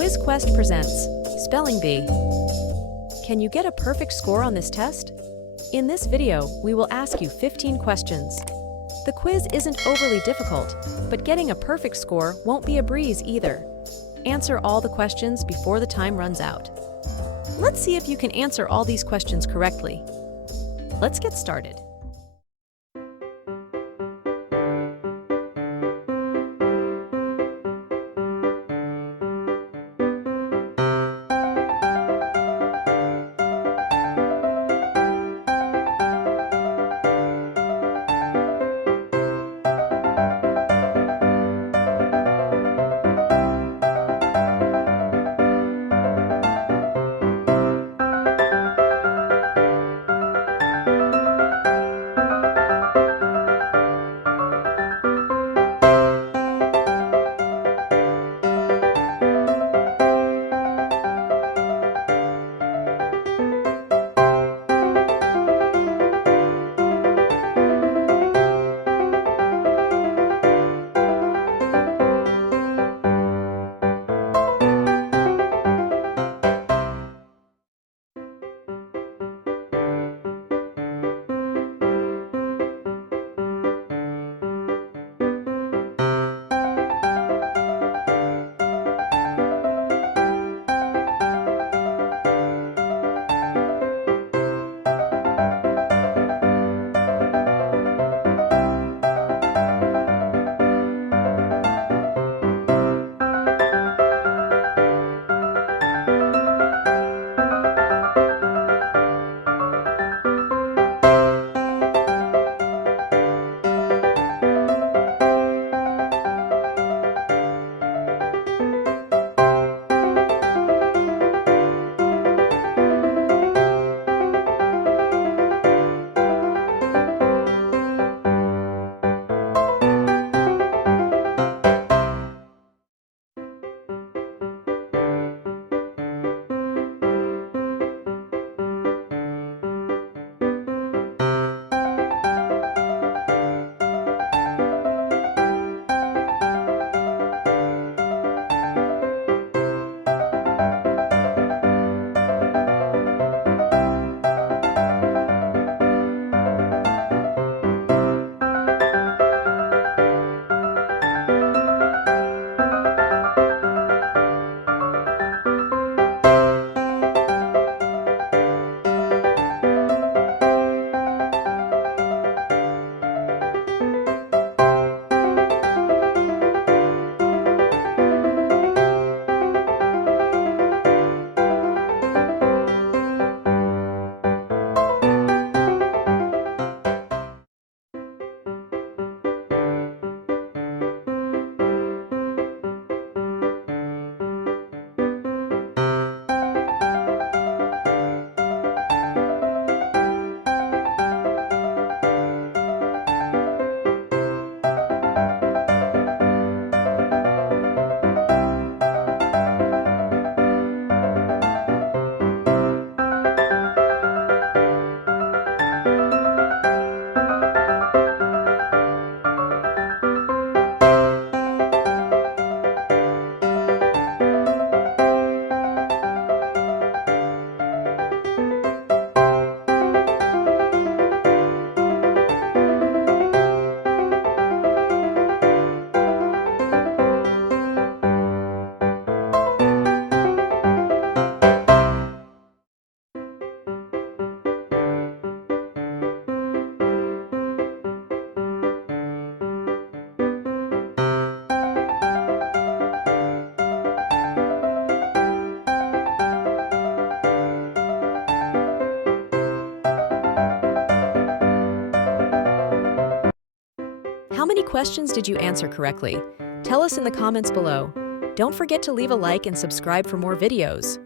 Quiz Quest presents Spelling Bee. Can you get a perfect score on this test? In this video, we will ask you 15 questions. The quiz isn't overly difficult, but getting a perfect score won't be a breeze either. Answer all the questions before the time runs out. Let's see if you can answer all these questions correctly. Let's get started. How many questions did you answer correctly? Tell us in the comments below. Don't forget to leave a like and subscribe for more videos.